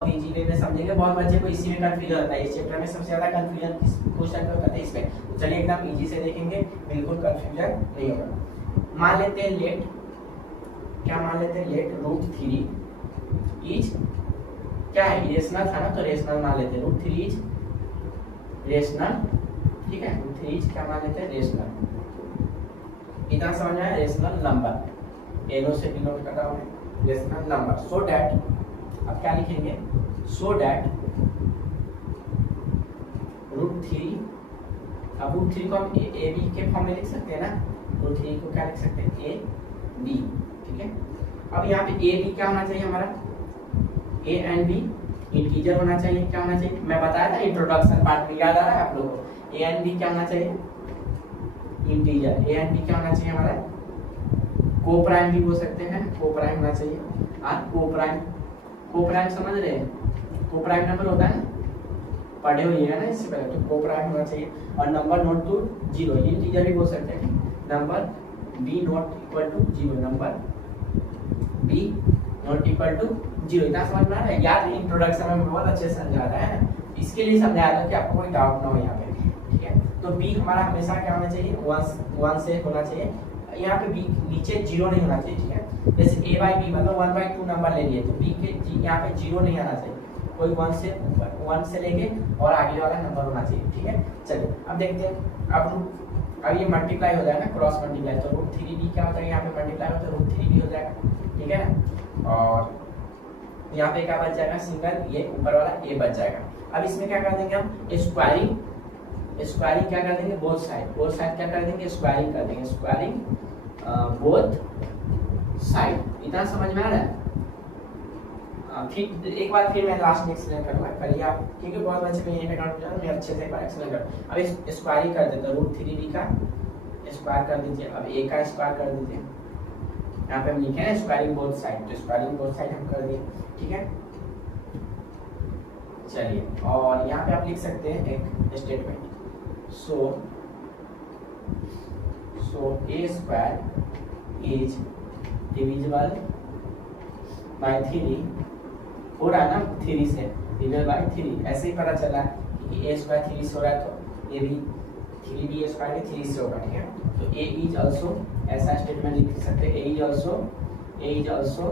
Easy way में समझेंगे। बहुत बच्चे को इसी में कंफ्यूजन होता है, इस चैप्टर में सबसे ज्यादा कंफ्यूजन किस क्वेश्चन में होता है इसमें। चलिए एकदम इजी से देखेंगे, बिल्कुल कंफ्यूजन नहीं होगा। मान लेते हैं लेट, क्या मान लेते हैं लेट √3 इज क्या है, रेशनल था ना तो रेशनल मान लेते हैं। √3 इज रेशनल, ठीक है। √3 इज क्या मान लेते हैं, रेशनल। इतना समझ में आया, रेशनल नंबर, एनो से डिनोट कर रहा हूं रेशनल नंबर। सो दैट, अब क्या लिखेंगे, सो दैट √3, अब √3 को हम ए बी के फॉर्म में लिख सकते हैं ना, √3 को क्या लिख सकते हैं, ए बी, ठीक है। अब यहाँ पे ए बी क्या होना चाहिए हमारा, ए एंड बी इंटीजर होना चाहिए। क्या होना चाहिए, मैं बताया था इंट्रोडक्शन पार्ट में, याद आ रहा है आप लोगों को। ए एंड बी क्या होना चाहिए, इंटीजर। ए एंड बी क्या होना चाहिए हमारा, को प्राइम भी बोल सकते हैं, को प्राइम होना चाहिए। और को प्राइम, को प्राइम समझ रहे हैं, को प्राइम नंबर होता है ना, पढ़े हुए ना इससे पहले, तो को प्राइम होना चाहिए। और नंबर नॉट टू 0, इंटीजर भी बोल सकते हैं, number B not equal to 0, number B not equal to 0। इतना समझ में आ रहा है, याद इंट्रोडक्शन में बहुत अच्छे से समझाता है ना, इसके लिए समझाया था कि आपको कोई डाउट ना हो यहाँ पे, ठीक है। तो बी हमारा हमेशा क्या होना चाहिए, 1 से होना चाहिए। यहाँ पे बी नीचे 0 नहीं होना चाहिए, ठीक है। जैसे a बाई बी मतलब 1/2 नंबर ले लिए, तो बी के यहाँ पे 0 नहीं आना चाहिए, कोई 1 से लेके और आगे वाला नंबर होना चाहिए, ठीक है। चलिए अब देखते हैं, अब ये मल्टीप्लाई हो जाएगा, क्रॉस मल्टीप्लाई, तो √3b क्या होता है, यहाँ पे मल्टीप्लाई होता है √3b हो जाएगा, ठीक है ना। और यहाँ पे क्या बच जाएगा, सिंगल, ये ऊपर वाला a बच जाएगा। अब इसमें क्या कर देंगे हम, स्क्वायरिंग, स्क्वायरिंग क्या कर देंगे, बोथ साइड, बोथ साइड क्या कर देंगे, स्क्वायरिंग कर देंगे, स्क्वायरिंग बोथ साइड। इतना समझ में आ रहा है। फिर एक बार फिर मैं लास्ट में एक्सप्लेन करूंगा, करिए आप, क्योंकि बहुत बच्चे में यही डाउट जाना, मैं अच्छे से एक बार एक्सप्लेन करूँ। अब इस स्क्वायरिंग कर देते हैं, √3b का स्क्वायर कर दीजिए, अब a का स्क्वायर कर दीजिए। यहाँ पे हम लिखे हैं स्क्वायरिंग बोथ साइड, तो स्क्वायरिंग बोथ साइड हम कर दिए, ठीक है। चलिए, और यहाँ पे आप लिख सकते हैं एक statement, so a square is divisible by 3, हो रहा है ना 3 से, डिवाइड बाय 3, ऐसे ही पता चला कि a स्क्वायर 3 से हो रहा है, तो ये भी 3b स्क्वायर 3 से होगा, ठीक है। तो a इज आल्सो, ऐसा स्टेटमेंट लिख सकते हैं, a is also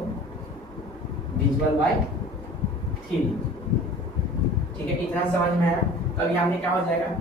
divisible by 3, ठीक है। इतना समझ में आया। अब यहाँ पे क्या हो जाएगा,